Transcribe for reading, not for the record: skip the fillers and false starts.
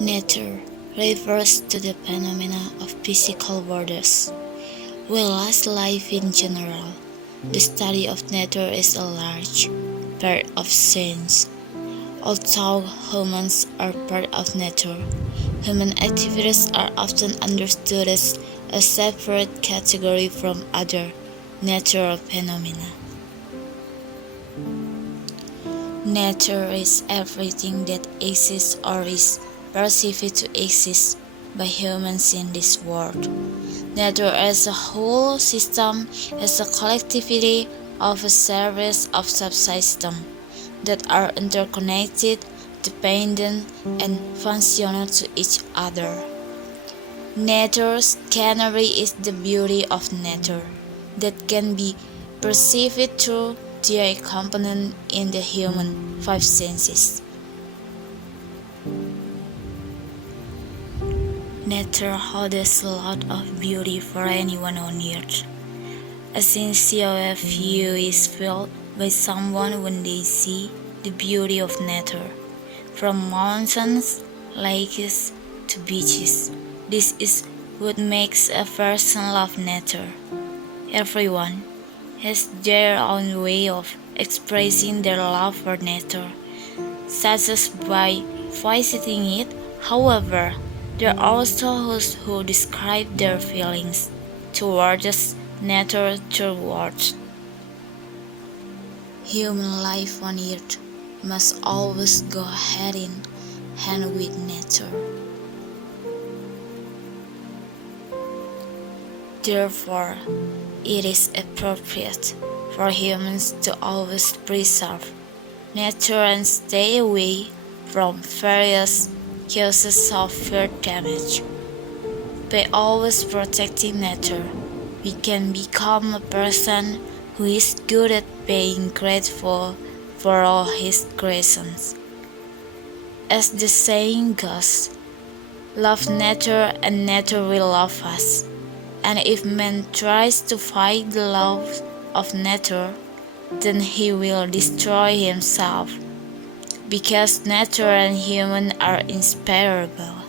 Nature refers to the phenomena of physical borders, whereas life in general. The study of nature is a large part of science. Although humans are part of nature, human activities are often understood as a separate category from other natural phenomena. Nature is everything that exists or is perceived to exist by humans in this world. Nature as a whole system is a collectivity of a series of subsystems that are interconnected, dependent, and functional to each other. Nature's canary is the beauty of nature that can be perceived through their component in the human five senses. Nature holds a lot of beauty for anyone on earth. A sincere view is felt by someone when they see the beauty of nature, from mountains, lakes, to beaches. This is what makes a person love nature. Everyone has their own way of expressing their love for nature, such as by visiting it. However, there are also those who describe their feelings towards nature through words. Human life on earth must always go hand in hand with nature. Therefore, it is appropriate for humans to always preserve nature and stay away from various causes of earth damage. By always protecting nature, we can become a person who is good at being grateful for all his creations. As the saying goes, love nature and nature will love us. And if man tries to fight the laws of nature, then he will destroy himself, because nature and human are inseparable.